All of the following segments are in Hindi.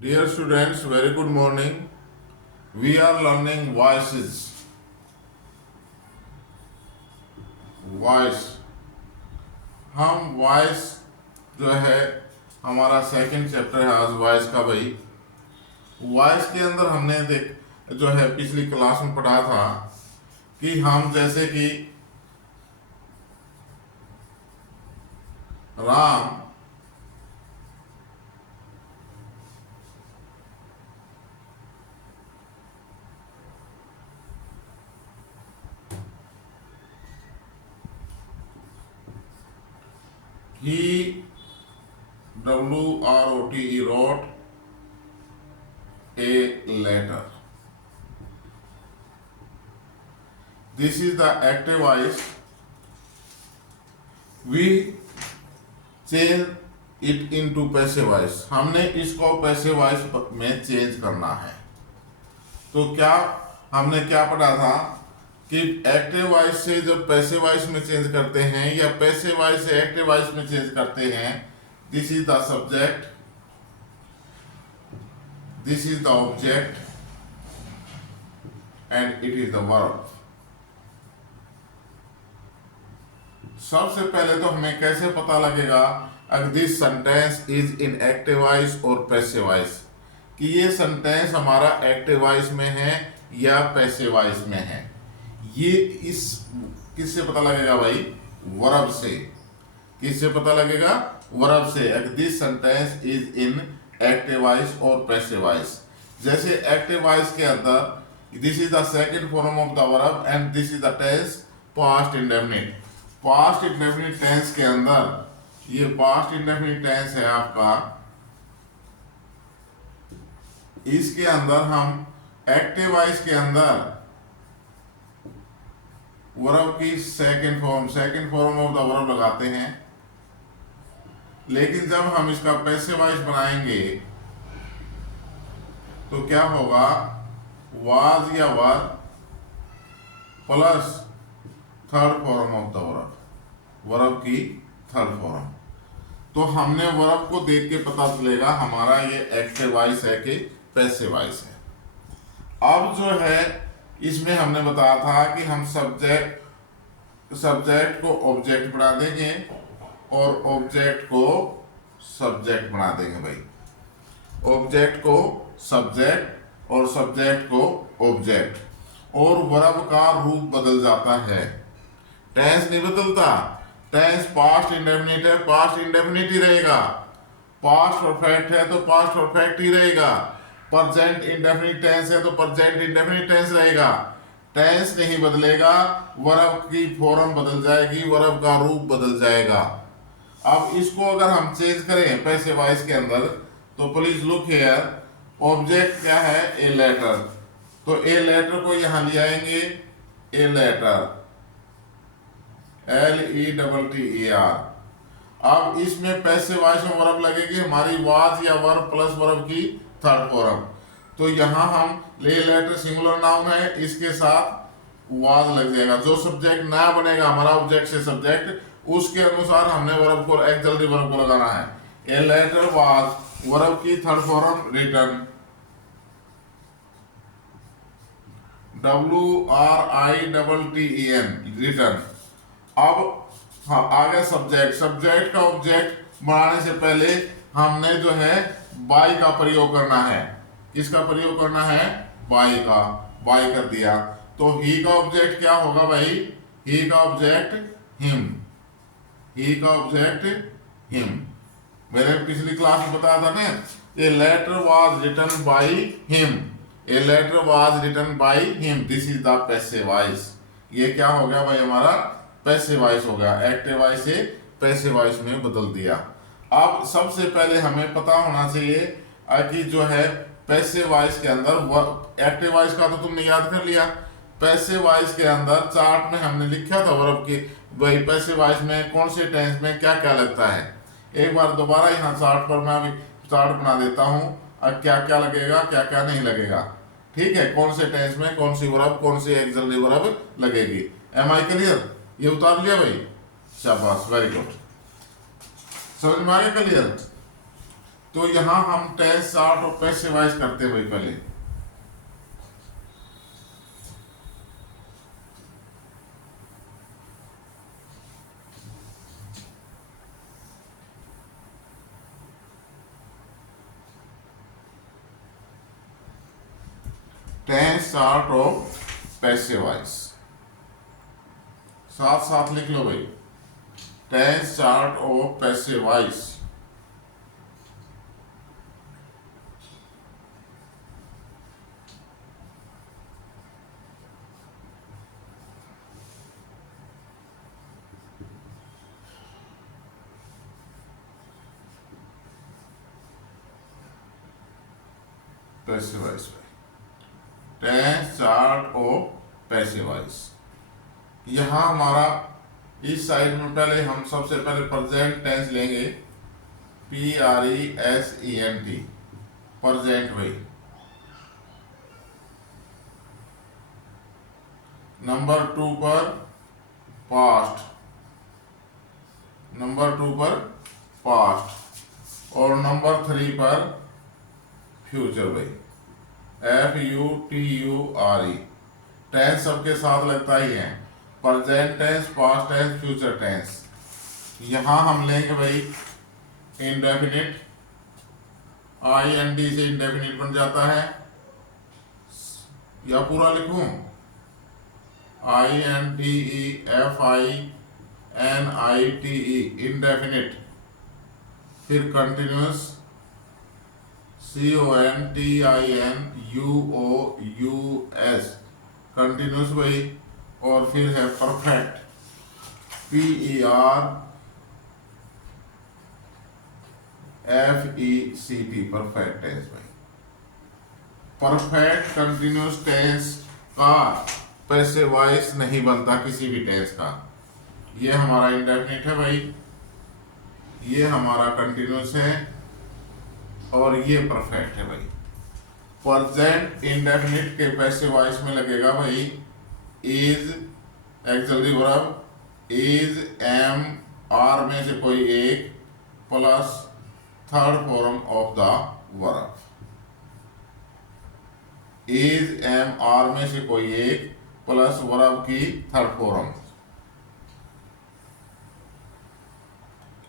Dear students, very good morning. We are learning voices. Voice हम वॉइस जो है हमारा सेकंड चैप्टर है आज वॉइस का भाई। वॉइस के अंदर हमने जो है पिछली क्लास में पढ़ा था कि हम जैसे कि Ram he WROTE wrote a letter. This is the active voice. We change it into passive voice. हमने इसको passive voice में चेंज करना है। तो क्या हमने क्या पढ़ा था कि एक्टिव वॉइस से जब पैसिव वॉइस में चेंज करते हैं या पैसिव वॉइस से एक्टिव वॉइस में चेंज करते हैं, this is the subject, this is the object and it is the verb. सबसे पहले तो हमें कैसे पता लगेगा अगर this sentence is in active voice और पैसिव वॉइस, कि ये सेंटेंस हमारा एक्टिव वॉइस में है या पैसिव वॉइस में है। ये इस किससे पता लगेगा भाई? वर्ब से। किससे पता लगेगा? वर्ब से। अगर this sentence is in active voice और पैसिव वॉइस। जैसे एक्टिव वॉइस के अंदर this is the second form of the verb and this is the tense past indefinite. Past indefinite tense के अंदर ये पास्ट इंडेफिनिट टेंस है आपका, इसके अंदर हम एक्टिव वॉइस के अंदर वर्ब की second form of the verb लगाते हैं, लेकिन जब हम इसका पैसिव वॉइस बनाएंगे तो क्या होगा? वाज या were plus third form of the verb, verb की थर्ड फॉर्म। तो हमने वर्ब को देख के पता चलेगा हमारा ये एक्टिव वॉइस है कि पैसिव वॉइस है। अब जो है इसमें हमने बताया था कि हम सब्जेक्ट को ऑब्जेक्ट बना देंगे और ऑब्जेक्ट को सब्जेक्ट बना देंगे भाई। ऑब्जेक्ट को सब्जेक्ट और सब्जेक्ट को ऑब्जेक्ट, और वर्ब का रूप बदल जाता है। टेंस नहीं बदलता। टेंस पास्ट इंडेफिनिट है, पास्ट इंडेफिनिट ही रहेगा। पास्ट परफेक्ट है तो पास्ट परफेक्ट ही रहेगा। प्रेजेंट इंडेफिनिट टेंस है तो प्रेजेंट इंडेफिनिट टेंस रहेगा। टेंस नहीं बदलेगा, वर्ब की फॉर्म बदल जाएगी, वर्ब का रूप बदल जाएगा। अब इसको अगर हम चेंज करें पैसिव वॉइस के अंदर तो प्लीज लुक हियर। ऑब्जेक्ट क्या है? A letter. तो ए लेटर को यहां ले आएंगे, ए लेटर, LETTER। अब इसमें पैसिव वॉइस में वर्ब लगेगी हमारी वाज या वर्ब प्लस वर्ब की थर्ड फॉर्म। तो यहां हम ले लेटर सिंगुलर नाउन है, इसके साथ वाज लग जाएगा। जो सब्जेक्ट नया बनेगा हमारा ऑब्जेक्ट से सब्जेक्ट, उसके अनुसार हमने वर्ब को एक्चुअली वर्ब को लगाना है। ए लेटर वाज, वर्ब की third form return, WRITTEN, return. अब हाँ आगे सब्जेक्ट का ऑब्जेक्ट बनाने से पहले हमने जो है बाई का प्रयोग करना है। किसका प्रयोग करना है? बाई का। बाई कर दिया तो ही का ऑब्जेक्ट क्या होगा भाई? ही का ऑब्जेक्ट हिम, ही का ऑब्जेक्ट हिम। मैंने पिछली क्लास में बताया था ना, a letter was written by him, a letter was written by him, this is the passive voice. ये क्या हो गया भाई? हमारा पैसिव वॉइस हो गया। एक्टिव वॉइस से पैसिव वॉइस में बदल दिया। अब सबसे पहले हमें पता होना चाहिए कि जो है पैसिव वॉइस के अंदर एक्टिव वॉइस का तो तुमने याद कर लिया। पैसिव वॉइस के अंदर चार्ट में हमने लिखा था वर्ब की भाई पैसिव वॉइस में कौन से टेंस में क्या क्या लगता है। एक बार दोबारा यहाँ चार्ट पर मैं अभी चार्ट बना देता हूँ, क्या क्या लगेगा क्या क्या नहीं लगेगा। ठीक है, कौन से टेंस में कौन सी वर्ब कौन सी एक्सिलरी वर्ब लगेगी। Am I clear? ये उतार लिया भाई? शाबाश, वेरी गुड। समझ में आ गया? क्लियर? तो यहां हम टेंस शॉर्ट और पैसिव वॉइस करते हैं भाई पहले। टेंस शॉर्ट और पैसिव वॉइस साथ साथ लिख लो भाई। टेंस शॉर्ट और passive voice. Passive voice tense short और पैसिव वॉइस। यहां हमारा इस साइड में पहले हम सबसे पहले प्रेजेंट टेंस लेंगे, PRESENT, प्रेजेंट भाई। नंबर 2 पर पास्ट, नंबर 2 पर पास्ट, और नंबर 3 पर फ्यूचर भाई, FUTURE। टेंस सबके साथ लगता ही है, present tense, past tense, future tense. यहां हम लेंगे भाई इंडेफिनिट, IND से इंडेफिनिट बन जाता है, या पूरा लिखूं, INDEFINITE, इंडेफिनिट। फिर कंटिन्यूस, CONTINUOUS, कंटिन्यूस भाई। और फिर है परफेक्ट, PERFECT, परफेक्ट टेंस भाई। परफेक्ट कंटिन्यूस टेंस का पैसिव वॉइस नहीं बनता किसी भी टेंस का। ये हमारा इंडेफिनिट है भाई, ये हमारा कंटिन्यूस है, और ये परफेक्ट है भाई। प्रेजेंट इंडेफिनिट के पैसिव वॉइस में लगेगा भाई is, auxiliary verb, is, am, are में से कोई एक, plus third form of the verb. Is, am, are में से कोई एक प्लस वर्ब की थर्ड फॉर्म।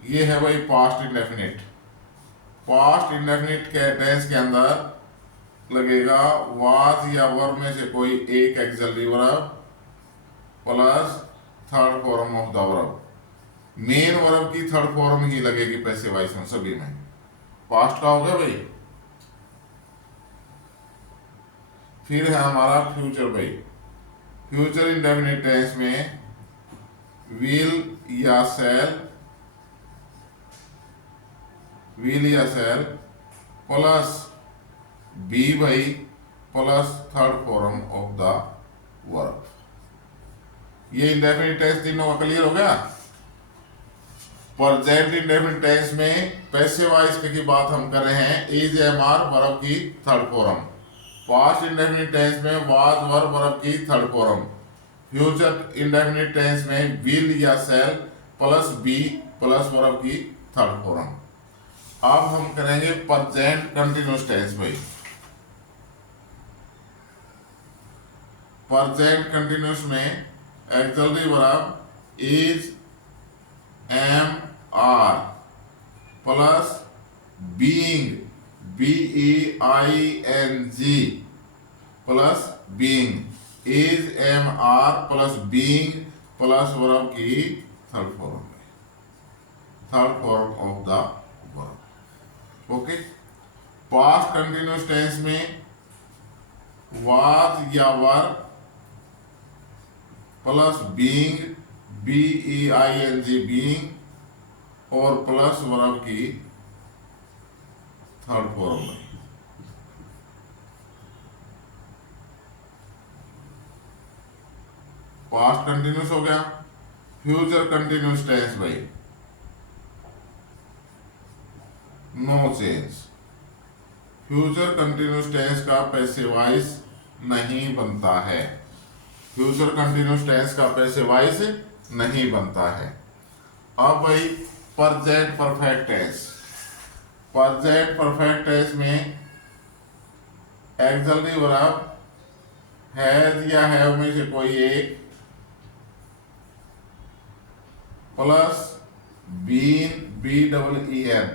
ये है भाई पास्ट इंडेफिनिट। पास्ट इंडेफिनिट के टेंस के अंदर लगेगा वाज या वर्ब में से कोई एक axillary verb plus third form of the verb. Main verb की थर्ड फॉर्म ही लगेगी पैसिव वॉइस में सभी में। पास्ट का हो गया भाई। फिर है हमारा फ्यूचर भाई। फ्यूचर इंडेफिनिट टेंस में विल या शैल, विल या शैल प्लस बी भाई plus third form of the verb. ये इंडेफिनिट टेंस तीनों का क्लियर हो गया। प्रेजेंट इंडेफिनिट टेंस में पैसिव वॉइस की बात हम कर रहे हैं, इज, एम, आर वर्ब की third form. Past indefinite tense में वाज, वर, वर्ब की third form. Future indefinite tense में विल या shall plus be plus verb की थर्ड फॉर्म। अब हम करेंगे प्रेजेंट कंटिन्यूअस टेंस भाई। प्रेजेंट कंटिन्यूअस में auxiliary verb is, am, are plus being, BEING plus being, is, am, are plus being plus verb की third form, third form of the verb. Okay. Past continuous tense में वाज या were plus being, BEING being, और प्लस वर्ब की थर्ड फॉर्म में। पास्ट कंटिन्यूअस हो गया। फ्यूचर कंटिन्यूअस टेंस भाई no change. Future continuous tense का पैसिव वॉइस नहीं बनता है। फ्यूचर कंटिन्यूअस टेंस का पैसिव वॉइस नहीं बनता है। अब भाई present perfect tense. Present perfect tense में एक्सिलरी वर्ब हैज या हैव में से कोई एक plus been BEEN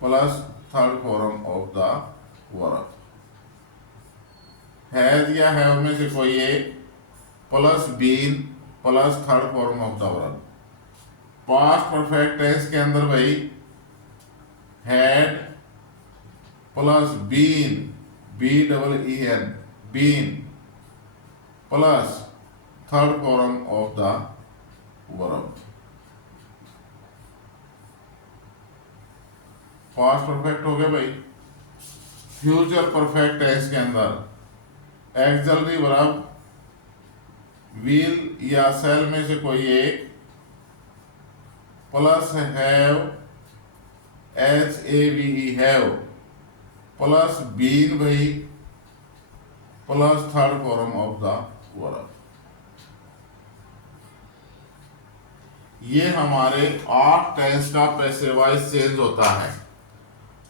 plus third form of the verb. Has या हैव में से कोई एक plus been plus third form of the verb. Past perfect tense के अंदर भाई had plus been BEEN been plus third form of the verb. Past perfect हो गया भाई। फ्यूचर परफेक्ट टेंस के अंदर एक्सिलरी वर्ब विल या सेल में से कोई एक plus have HAVE have plus been भाई plus third form of the verb. ये हमारे 8 टेंस का पैसिव वॉइस चेंज होता है।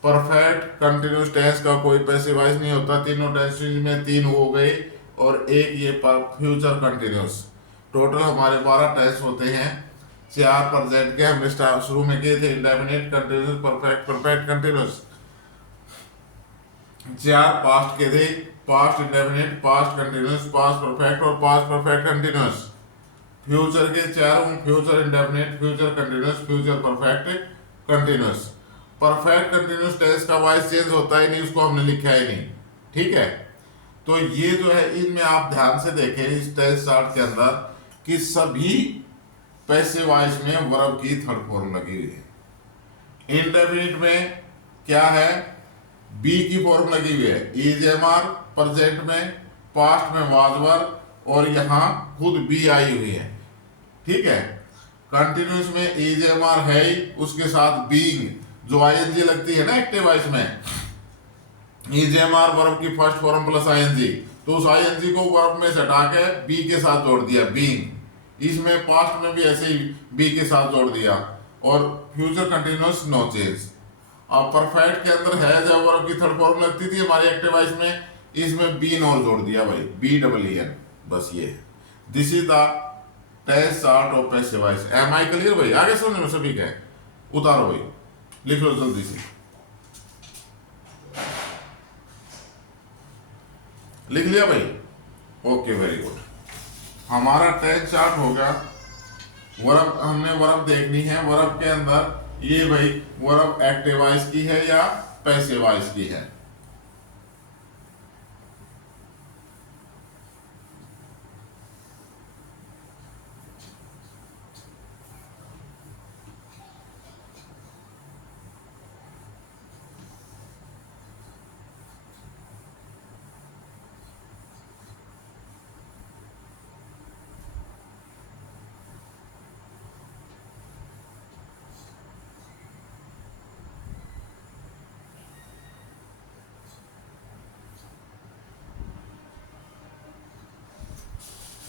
परफेक्ट कंटिन्यूस टेंस का कोई पैसिव वॉइस नहीं होता। तीनों टेंस में 3 हो गए और एक ये फ्यूचर कंटिन्यूस। टोटल हमारे 12 टेंस होते हैं। 4 प्रेजेंट के हमने शुरू में किए थे, indefinite, continuous, perfect, perfect continuous. 4 past के थे, past indefinite, past continuous, past perfect और पास्ट परफेक्ट कंटिन्यूस। फ्यूचर के 4 future indefinite, future continuous, future perfect continuous. Perfect continuous tense का वॉइस चेंज होता ही नहीं, उसको हमने लिखा ही नहीं। ठीक है, तो ये जो है इनमें आप ध्यान से देखें इस टेंस चार्ट के अंदर कि सभी पैसिव वॉइस में वर्ब की थर्ड फॉर्म लगी हुई है। इंडेफिनिट में क्या है, बी की फॉर्म लगी हुई है। EJMR प्रेजेंट में, पास्ट में वाज वर्ब और यहाँ खुद बी आई हुई है। ठीक है, कंटिन्यूस में EJMR है ही, उसके साथ बीइंग जो ING लगती है ना एक्टिव वॉइस में, EJMR वर्ब की फर्स्ट फॉर्म प्लस ING, तो उस ING को वर्ब में से हटा के बी के साथ जोड़ दिया बीइंग। इसमें पास्ट में भी ऐसे ही बी के साथ जोड़ दिया और फ्यूचर कंटिन्यूस नो चेंज। अब परफेक्ट के अंदर है जब वर्ब की थर्ड फॉर्म लगती थी हमारी एक्टिव वॉइस में, इसमें बीन और जोड़ दिया भाई, BEEN। बस ये this is the tense chart of passive voice. Am I clear भाई? आगे समझ में सभी का उतारो भाई, लिख लो जल्दी से, लिख लिया भाई? Okay, very good. हमारा टेंस चार्ट होगा। वर्ब हमने वर्ब देखनी है, वर्ब के अंदर ये भाई वर्ब एक्टिव वॉइस की है या पैसिव वॉइस की है।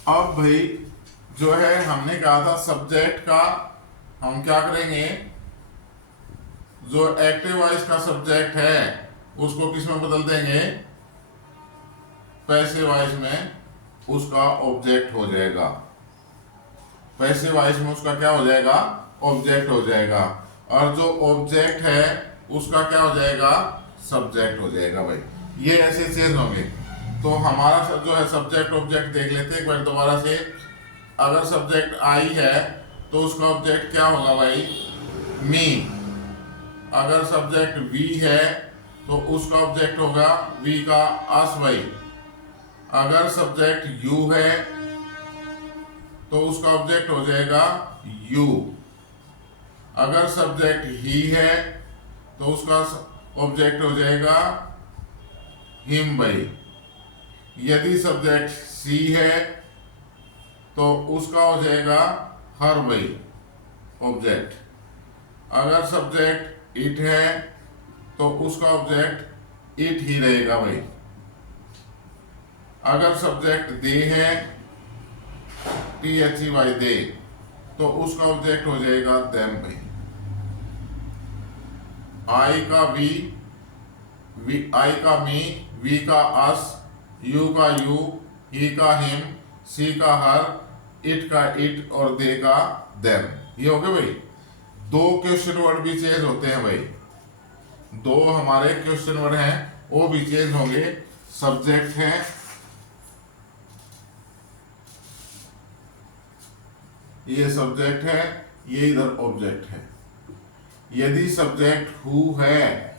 अब भाई जो है हमने कहा था सब्जेक्ट का हम क्या करेंगे, जो एक्टिव वॉइस का सब्जेक्ट है उसको किस में बदल देंगे, पैसिव वॉइस में उसका ऑब्जेक्ट हो जाएगा। पैसिव वॉइस में उसका क्या हो जाएगा, ऑब्जेक्ट हो जाएगा। और जो ऑब्जेक्ट है उसका क्या हो जाएगा, सब्जेक्ट हो जाएगा भाई। ये ऐसे चेंज होंगे। तो हमारा जो है सब्जेक्ट ऑब्जेक्ट देख लेते हैं एक बार दोबारा से। अगर सब्जेक्ट आई है तो उसका ऑब्जेक्ट क्या होगा भाई, मी। अगर सब्जेक्ट वी है तो उसका ऑब्जेक्ट होगा वी का अस भाई। अगर सब्जेक्ट यू है तो उसका ऑब्जेक्ट हो जाएगा यू। अगर सब्जेक्ट ही है तो उसका ऑब्जेक्ट हो जाएगा हिम भाई। यदि सब्जेक्ट सी है तो उसका हो जाएगा हर भाई ऑब्जेक्ट। अगर सब्जेक्ट इट है तो उसका ऑब्जेक्ट इट ही रहेगा भाई। अगर सब्जेक्ट दे है, THEY दे, तो उसका ऑब्जेक्ट हो जाएगा देम भाई। आई का वी, आई का मी, वी का अस, यू का यू, ही का हिम, सी का हर, इट का इट और दे का देम। ये हो गया भाई। दो क्वेश्चन वर्ड भी चेंज होते हैं भाई, दो हमारे क्वेश्चन वर्ड हैं वो भी चेंज होंगे। सब्जेक्ट है, ये सब्जेक्ट है, ये इधर ऑब्जेक्ट है। यदि सब्जेक्ट हु है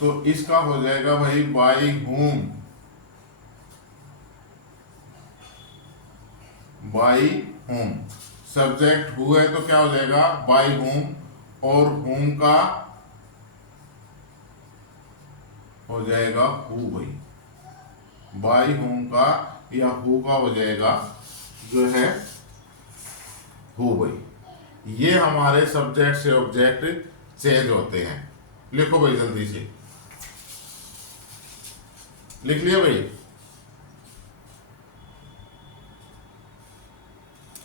तो इसका हो जाएगा भाई by whom, by whom। Subject who है तो क्या हो जाएगा बाई whom, और whom का हो जाएगा हु भाई, बाई whom का या हु का हो जाएगा जो है हु भाई। ये हमारे सब्जेक्ट से ऑब्जेक्ट चेंज होते हैं। लिखो भाई जल्दी से, लिख लिया भाई,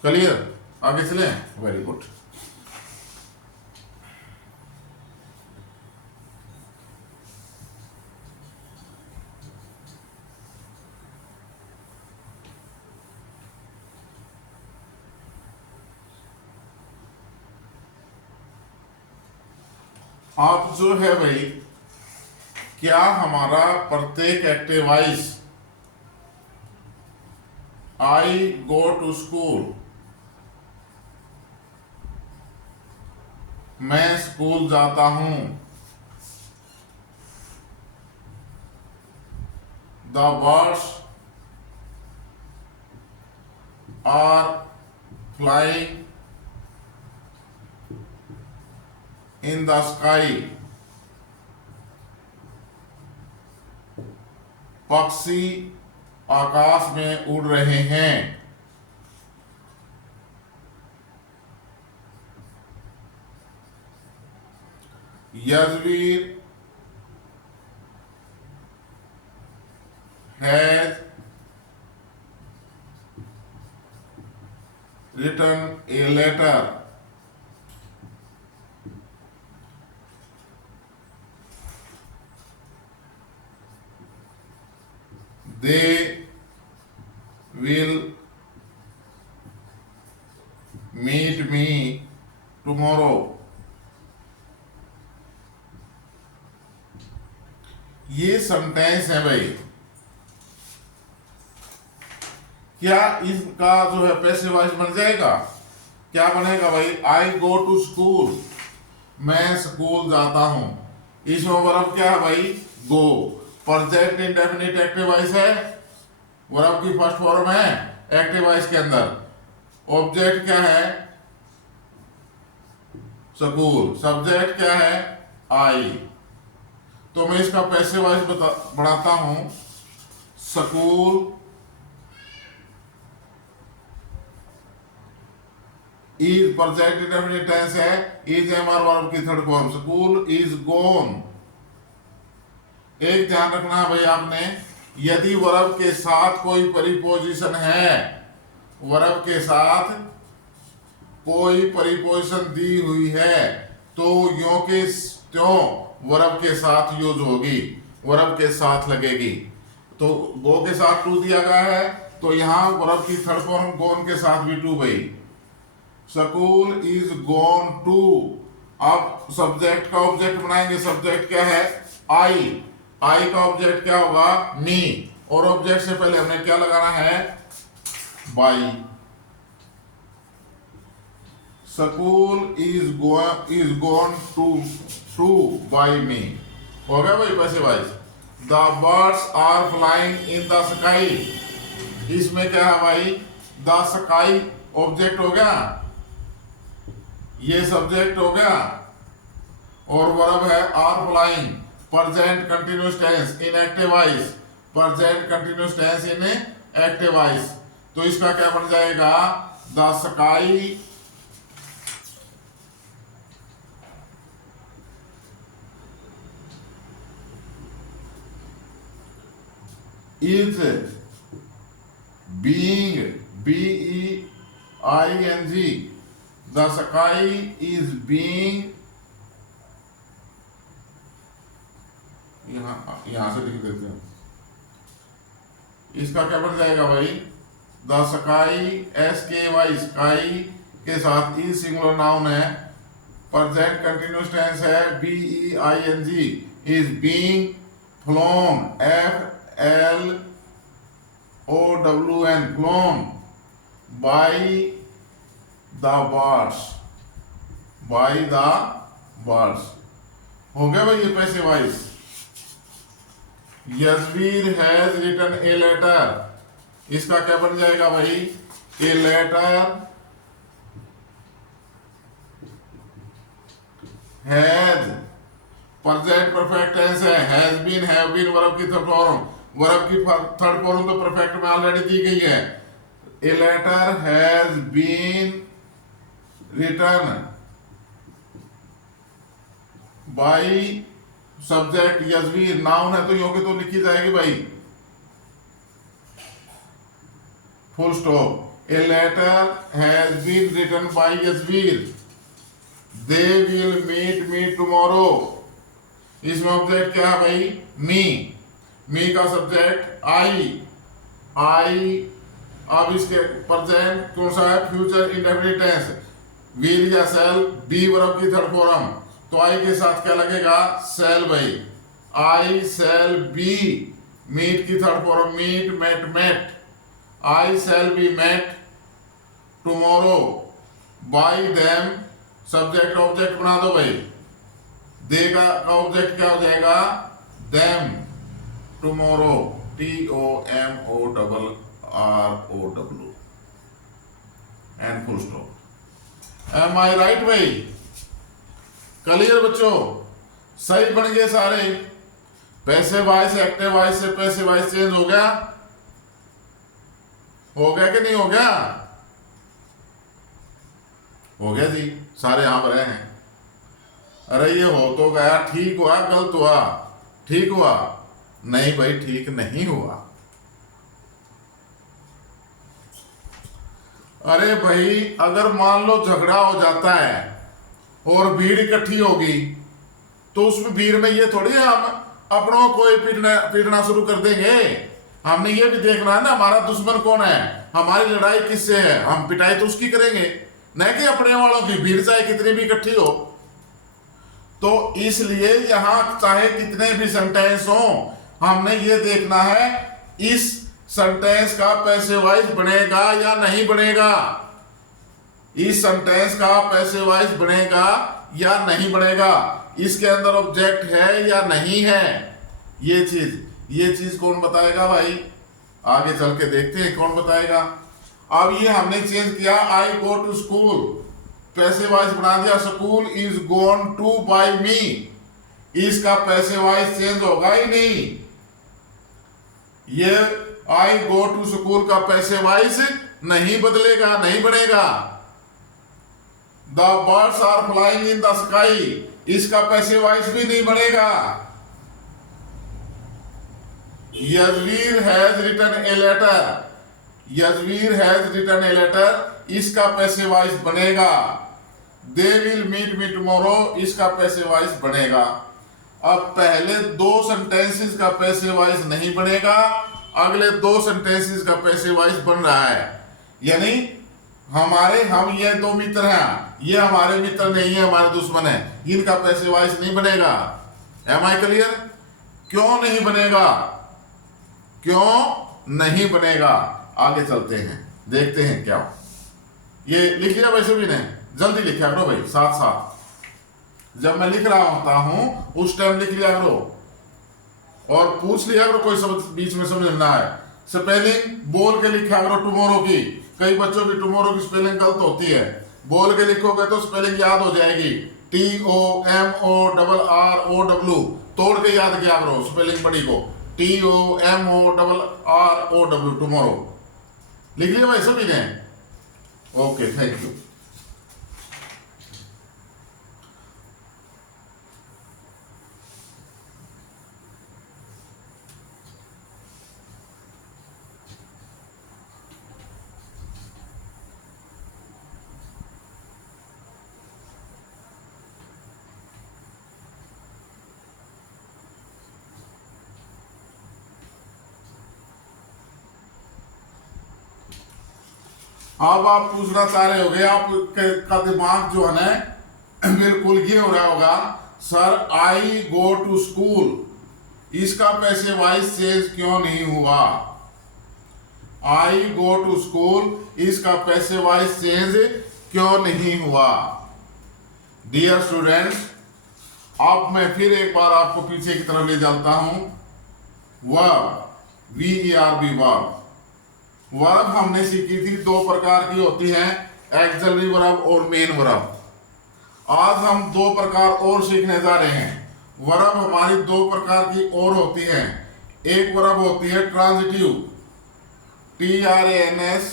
क्लियर, आगे चले, वेरी गुड। आप जो है भाई, क्या हमारा प्रत्येक active voice I go to school, मैं स्कूल जाता हूं, the birds are flying in the sky, पक्षी आकाश में उड़ रहे हैं, Yajvir has written a letter, they will meet me tomorrow। ये सेंटेंस है भाई। क्या इसका जो है पैसिव वॉइस बन जाएगा? क्या बनेगा भाई? आई गो टू स्कूल, मैं स्कूल जाता हूं। इसमें वर्ब क्या है भाई? गो। प्रेजेंट इंडेफिनिट एक्टिव वॉइस है, वर्ब की फर्स्ट फॉर्म है एक्टिव वॉइस के अंदर। ऑब्जेक्ट क्या है? स्कूल। सब्जेक्ट क्या है? आई। तो मैं इसका पैसिव वॉइस बढ़ाता हूं, school is present indefinite tense है, इज एमआर वर्ब की third form. School is gone. एक ध्यान रखना है भाई आपने, यदि वर्ब के साथ कोई प्रीपोजिशन है, वर्ब के साथ कोई प्रीपोजिशन दी हुई है तो यो के त्यों वर्ब के साथ यूज होगी, वर्ब के साथ लगेगी। तो गो के साथ टू दिया गया है तो यहां वर्ब की थर्ड फॉर्म गोन के साथ भी टू भाई। School is gone to. अब सब्जेक्ट का ऑब्जेक्ट बनाएंगे। सब्जेक्ट क्या है? आई। आई का ऑब्जेक्ट क्या होगा? मी। और ऑब्जेक्ट से पहले हमें क्या लगाना है? By. School is gone to by me. हो गया भाई passive voice. The birds are flying in the sky. इसमें क्या है भाई? द स्काई ऑब्जेक्ट हो गया, ये सब्जेक्ट हो गया, और वर्ब है are flying. Present continuous tense in active voice, present continuous tense in active voice. तो इसका क्या बन जाएगा? The sky is being, B-E-I-N-G, the sky is being यहां से लिख देते हैं। इसका क्या बन जाएगा भाई, द स्काई, SKY स्काई के साथ ई सिंगुलर नाउन है, प्रेजेंट कंटिन्यूअस टेंस है BEING, is being flown, FLOWN, flown by the birds, by the birds. हो गया भाई ये passive voice. Yajvir has written a letter, इसका क्या बन जाएगा भाई, a letter has, present perfect tense है, has been, have been verb की थर्ड फॉर्म, वर्ब की थर्ड फॉर्म तो परफेक्ट में ऑलरेडी दी गई है। A letter has been written by subject Yajvir, noun है तो योग्य तो लिखी जाएगी भाई, full stop. A letter has been written by Yajvir, they will meet me tomorrow, इसमें ऑब्जेक्ट क्या है भाई, मी का सब्जेक्ट आई, अब इसके प्रेजेंट कौन सा है, फ्यूचर इंडेफिनिट टेंस, विल या शैल, बी वर्ब की थर्ड फॉर्म, तो आई के साथ क्या लगेगा, शैल भाई, आई शैल बी, मीट की third form meet, met met, I shall be met tomorrow by them, subject object बना दो भाई, देगा का ऑब्जेक्ट क्या हो जाएगा, them, tomorrow TOMORROW and full stop. Am I right भाई, क्लियर बच्चों, सही बन गए सारे। पैसे वाइज से एक्टिव वाइज से पैसे वाइज चेंज हो गया कि नहीं हो गया, हो गया जी, सारे यहां पर हैं। अरे ये हो तो गया, ठीक हुआ गलत हुआ, ठीक हुआ नहीं भाई, ठीक नहीं हुआ। अरे भाई अगर मान लो झगड़ा हो जाता है और भीड़ इकट्ठी होगी तो उसमें भीड़ में ये थोड़ी हम अपनों को पीटना शुरू कर देंगे, हमने ये भी देखना है ना हमारा दुश्मन कौन है, हमारी लड़ाई किससे है, हम पिटाई तो उसकी करेंगे, न कि अपने वालों की, भीड़ चाहे कितनी भी इकट्ठी हो। तो इसलिए यहां चाहे कितने भी सेंटेंस हो, हमने ये देखना है इस सेंटेंस का पैसे वाइज बनेगा या नहीं बनेगा, इस सेंटेंस का पैसे वाइज बनेगा या नहीं बनेगा, इसके अंदर ऑब्जेक्ट है या नहीं है, ये चीज कौन बताएगा भाई, आगे चल के देखते हैं कौन बताएगा। अब ये हमने चेंज किया, I go to school, passive voice बना दिया, school is gone to by me, इसका पैसे वाइज चेंज होगा ही नहीं, ये आई गो टू स्कूल का पैसे वाइज नहीं बदलेगा, नहीं बनेगा। The birds are flying in the sky, इसका पैसे वाइज भी नहीं बनेगा। Yajvir has written a letter, Yajvir has written a letter, इसका पैसे वाइज बनेगा। They will meet me tomorrow, इसका पैसे वाइज बनेगा। अब पहले दो सेंटेंसेस का पैसे वाइज नहीं बनेगा, अगले दो सेंटेंसेस का पैसे वाइज बन रहा है, यानी हम ये दो मित्र हैं, ये हमारे मित्र नहीं है, हमारे दुश्मन है, इनका पैसे वाइज नहीं बनेगा। Am I clear? क्यों नहीं बनेगा, क्यों नहीं बनेगा, आगे चलते हैं देखते हैं क्या। ये लिख लिया वैसे भी नहीं, जल्दी लिखा करो भाई, साथ साथ जब मैं लिख रहा होता हूं उस टाइम लिख लिया करो और पूछ लिया करो, कोई समझ बीच में समझना है। स्पेलिंग बोल के लिखा करो टुमारो की, कई बच्चों की टुमारो की स्पेलिंग गलत होती है, बोल के लिखोगे तो स्पेलिंग याद हो जाएगी, TOMORROW, तोड़ के याद किया करो स्पेलिंग बड़ी को, TOMORROW, टुमारो। लिख लिया भाई सभी ने? Okay, thank you. अब आप पूछना चाह रहे होगे, आपका दिमाग जो है ना बिल्कुल ये हो रहा होगा, sir I go to school, इसका पैसे वाइज चेंज क्यों नहीं हुआ? आई गो टू स्कूल, इसका पैसे वाइज चेंज क्यों नहीं हुआ? डियर स्टूडेंट्स, अब मैं फिर एक बार आपको पीछे की तरफ ले जाता हूं। Verb, VERB verb. वर्ब हमने सीखी थी, दो प्रकार की होती हैं, एक्सिलरी वर्ब और मेन वर्ब। आज हम दो प्रकार और सीखने जा रहे हैं। वर्ब हमारी दो प्रकार की और होती है। एक वर्ब होती है transitive, TRANS,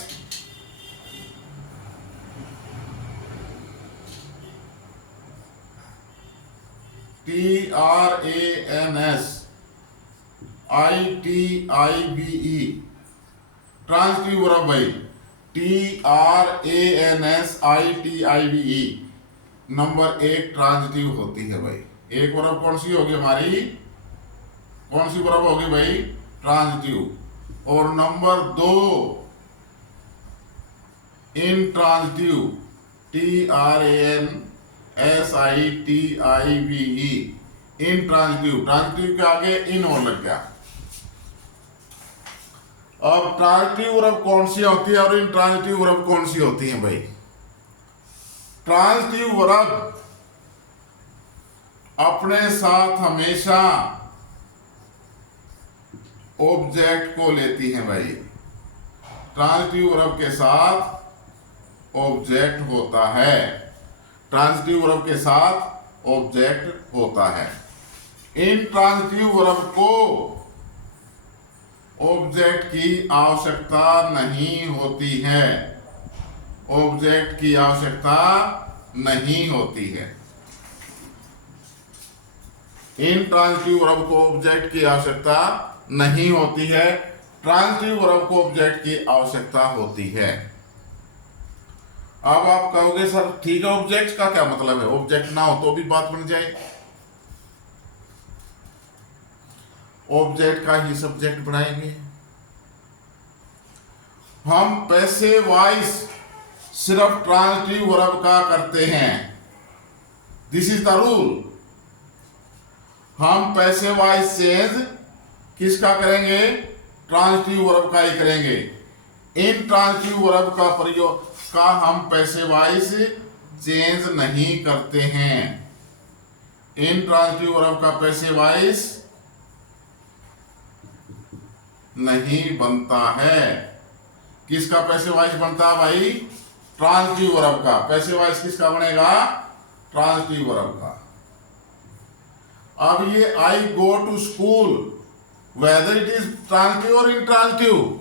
ITIVE, transitive verb भाई, TRANSITIVE नंबर एक ट्रांजिटिव होती है भाई। एक वर्ब कौन सी होगी हमारी, कौन सी वर्ब होगी भाई? ट्रांजिटिव। और नंबर दो इंट्रांजिटिव, TRANSITIVE, इंट्रांजिटिव। ट्रांजिटिव के आगे इन और लग गया। अब ट्रांजिटिव वर्ब कौन सी होती है और इंट्रांजिटिव वर्ब कौन सी होती है भाई? ट्रांजिटिव वर्ब अपने साथ हमेशा ऑब्जेक्ट को लेती है भाई। ट्रांजिटिव वर्ब के साथ ऑब्जेक्ट होता है, ट्रांजिटिव वर्ब के साथ ऑब्जेक्ट होता है। इंट्रांजिटिव वर्ब को ऑब्जेक्ट की आवश्यकता नहीं होती है, ऑब्जेक्ट की आवश्यकता नहीं होती है। इंट्रांजिटिव वर्ब को ऑब्जेक्ट की आवश्यकता नहीं होती है, ट्रांजिटिव वर्ब को ऑब्जेक्ट की आवश्यकता होती है। अब आप कहोगे सर ठीक है, ऑब्जेक्ट का क्या मतलब है? ऑब्जेक्ट ना हो तो भी बात बन जाए। ऑब्जेक्ट का ही सब्जेक्ट बनाएंगे हम। पैसे वाइज सिर्फ ट्रांजिटिव वर्ब का करते हैं, दिस इज द रूल। हम पैसे वाइज चेंज किसका करेंगे? ट्रांजिटिव वर्ब का ही करेंगे। इन ट्रांजिटिव वर्ब का प्रयोग का हम पैसे वाइज चेंज नहीं करते हैं। इन ट्रांजिटिव वर्ब का पैसे वाइज नहीं बनता है। किसका पैसे वाइज बनता है भाई? ट्रांजिटिव वर्ब का। पैसे वाइज किसका बनेगा? ट्रांजिटिव वर्ब का। अब ये I go to school, whether it is transitive और इंट्रांजिटिव,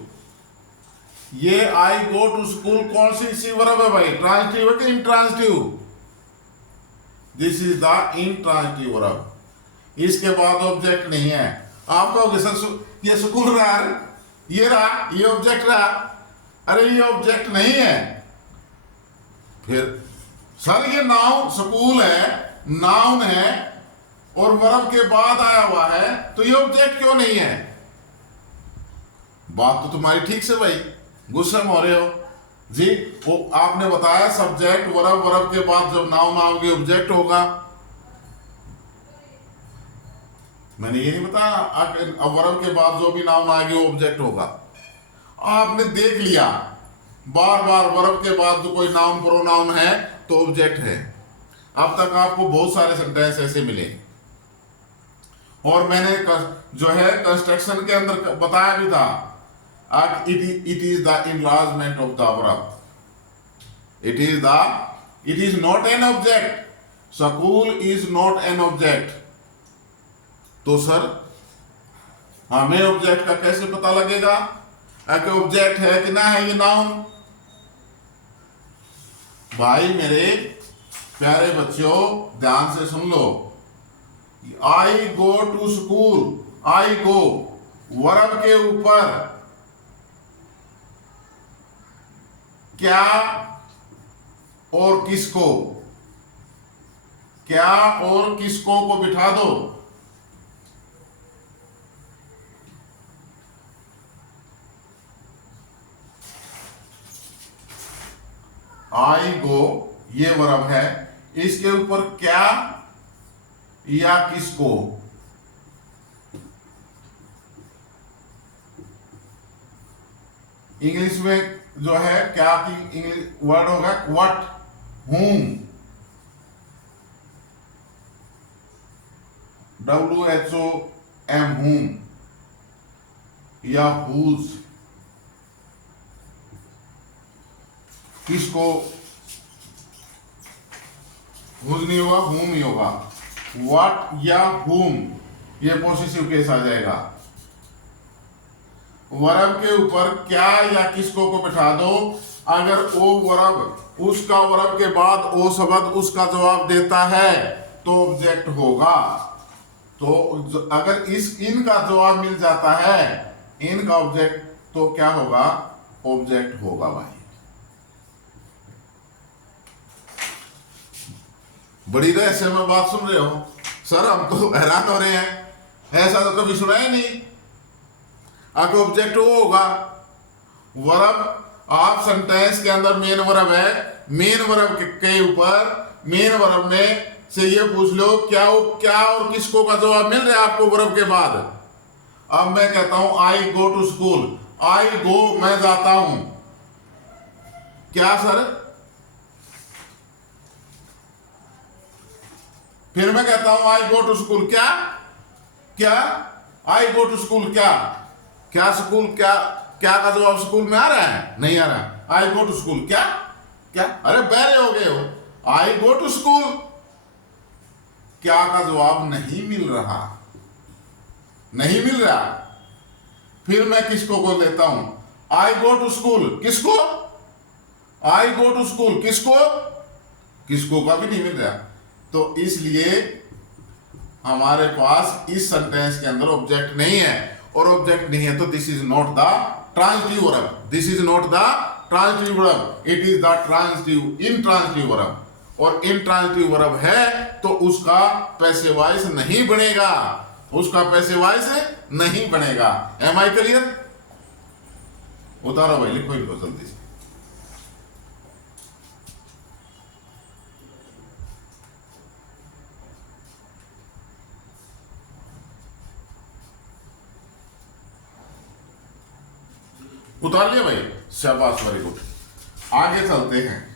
ये आई गो टू स्कूल कौन सी वर्ब है भाई? ट्रांजिटिव है कि intransitive? This is the intransitive verb. इसके बाद ऑब्जेक्ट नहीं है। आप कहोगे सर ये स्कूल रहा, ये रहा, ये ऑब्जेक्ट रहा। अरे ये ऑब्जेक्ट नहीं है। फिर सर ये नाउन, स्कूल है, नाउन है और वर्ब के बाद आया हुआ है, तो ये ऑब्जेक्ट क्यों नहीं है? बात तो तुम्हारी ठीक से भाई, गुस्सा में हो रहे हो जी। वो आपने बताया सब्जेक्ट वर्ब, वर्ब के बाद जब नाउन आओगे ऑब्जेक्ट होगा। मैंने ये नहीं बताया अब वर्ब के बाद जो भी नाउन आएगी वो ऑब्जेक्ट होगा। आपने देख लिया बार बार वर्ब के बाद जो कोई नाउन प्रोनाउन है तो ऑब्जेक्ट है। अब तक आपको बहुत सारे सेंटेंस ऐसे मिले और मैंने जो है कंस्ट्रक्शन के अंदर बताया भी था, it is the enlargement of the verb. It is not an object. School is not an object. तो सर हमें ऑब्जेक्ट का कैसे पता लगेगा कि ऑब्जेक्ट है कि ना है ये नाउन? भाई मेरे प्यारे बच्चों ध्यान से सुन लो। I go to school, I go verb के ऊपर क्या और किसको, क्या और किसको को बिठा दो। आई गो ये वर्ब है, इसके ऊपर क्या या किसको, इंग्लिश में जो है क्या की इंग्लिश वर्ड होगा व्हाट, whom, WHOM whom या whose, किसको, whose नहीं होगा whom ही होगा, what या whom ये पॉसेसिव केस आ जाएगा। वर्ब के ऊपर क्या या किसको को बिठा दो, अगर वो वर्ब उसका वर्ब के बाद वो शब्द उसका जवाब देता है तो ऑब्जेक्ट होगा। तो अगर इस इन का जवाब मिल जाता है, इन का ऑब्जेक्ट, तो क्या होगा, ऑब्जेक्ट होगा भाई। बड़ी रहस्य में बात सुन रहे हो सर, हम तो हैरान हो रहे हैं, ऐसा तो कभी सुना ही नहीं। अगर ऑब्जेक्ट वो होगा, वर्ब आप सेंटेंस के अंदर मेन वर्ब है, मेन वर्ब के ऊपर मेन वर्ब में से ये पूछ लो क्या और किसको का जवाब मिल रहा है आपको वर्ब के बाद। अब मैं कहता हूं आई गो टू स्कूल, आई गो मैं जाता हूं, क्या सर, फिर मैं कहता हूं आई गो टू स्कूल, क्या क्या आई गो टू स्कूल, क्या क्या स्कूल, क्या क्या का जवाब स्कूल में आ रहा है, नहीं आ रहा। आई गो टू स्कूल, क्या क्या, अरे बहरे हो गए हो, आई गो टू स्कूल, क्या का जवाब नहीं मिल रहा, नहीं मिल रहा। फिर मैं किसको को लेता हूं, आई गो टू स्कूल, किसको, आई गो टू स्कूल, किसको, किसको का भी नहीं मिल रहा। तो इसलिए हमारे पास इस सेंटेंस के अंदर ऑब्जेक्ट नहीं है, और ऑब्जेक्ट नहीं है तो this is not the transitive verb, this is not the transitive verb, it is the transitive intransitive verb. और इनट्रांजिटिव वर्ब है तो उसका पैसिव वॉइस नहीं बनेगा, उसका पैसिव वॉइस नहीं बनेगा। Am I clear? उतारो भाई, लिखो इनको जल्दी से। उतार लिया भाई, शाबाश, वेरी गुड। आगे चलते हैं।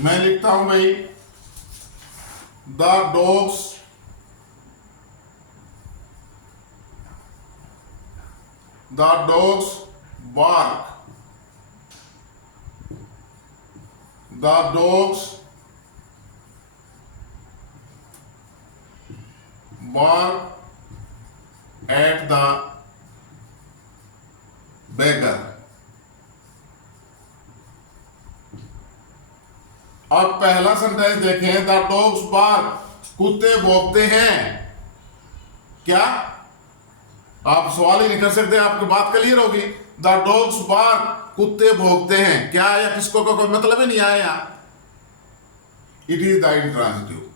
मैं लिखता हूं भाई, the dogs bark, the dogs bark at the beggar। अब पहला सेंटेंस देखें, द डॉग्स बार्क, कुत्ते भौंकते हैं, क्या आप सवाल ही नहीं कर सकते, आपकी बात क्लियर होगी। द डॉग्स बार्क, कुत्ते भौंकते हैं, क्या या किसको का कोई मतलब ही नहीं आया। इट इज द इंट्रांजिटिव,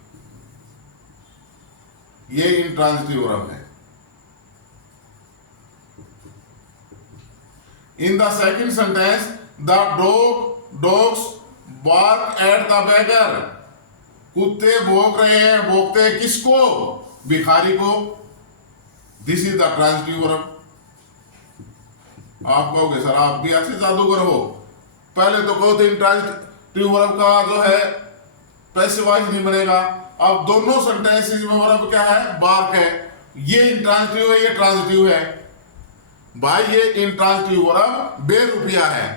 ये इंट्रांजिटिव वर्ब है। In the second sentence, the dogs bark at the beggar, कुत्ते भौंक रहे हैं, भौंकते हैं किसको, भिखारी को। This is the transitive verb. आप कहोगे सर आप भी अच्छे जादूगर हो, पहले तो कहो तो इंट्रांजिटिव वर्ब का जो है पैसिव वॉइस नहीं बनेगा। अब दोनों सेंटेंसेस में वर्ब क्या है, बार्क है, ये इंट्रांजिटिव है, ये ट्रांजिटिव है। भाई ये इंट्रांजिटिव वर्ब बेरुपया है,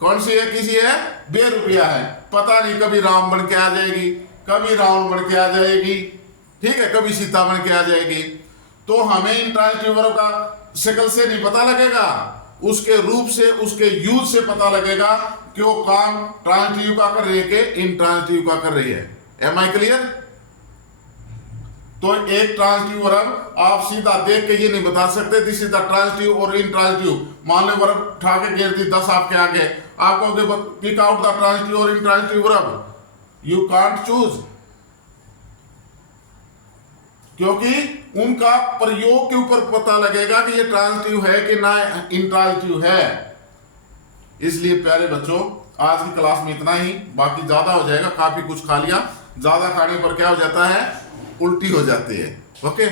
कौन सी है, किसी है, बेरुपया है। पता नहीं कभी राम बन के आ जाएगी, कभी रावण बन के आ जाएगी, ठीक है, कभी सीता बन के आ जाएगी। तो हमें इंट्रांजिटिव वर्ब का शक्ल से नहीं पता लगेगा, उसके रूप से, उसके यूज से पता लगेगा कि वो काम ट्रांजिटिव का कर रही है कि इंट्रांजिटिव का कर रही है। Am I clear? तो एक ट्रांजिटिव वर्ब आप सीधा देख के ये नहीं बता सकते दिस इज द ट्रांजिटिव और इंट्रांजिटिव। मान लो वर्ब उठा के घेर दी 10 आपके आगे, आप कहोगे पिक आउट द ट्रांजिटिव और intransitive verb, you can't choose, क्योंकि उनका प्रयोग के ऊपर पता लगेगा कि ये ट्रांजिटिव है कि ना इंट्रांजिटिव है। इसलिए प्यारे बच्चों आज की क्लास में इतना ही, बाकी ज्यादा हो जाएगा, काफी कुछ खा लिया, ज्यादा खाने पर क्या हो जाता है, उल्टी हो जाती है। ओके,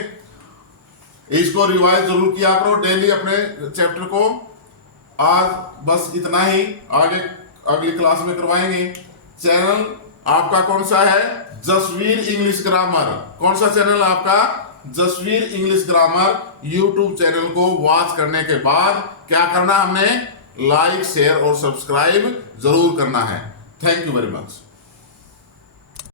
इसको रिवाइज जरूर किया करो डेली अपने चैप्टर को। आज बस इतना ही, आगे अगली क्लास में करवाएंगे। चैनल आपका कौन सा है, जसवीर इंग्लिश ग्रामर। कौन सा चैनल आपका, Jasveer English grammar. YouTube channel को वॉच करने के बाद क्या करना, हमने लाइक शेयर और सब्सक्राइब जरूर करना है। Thank you very much.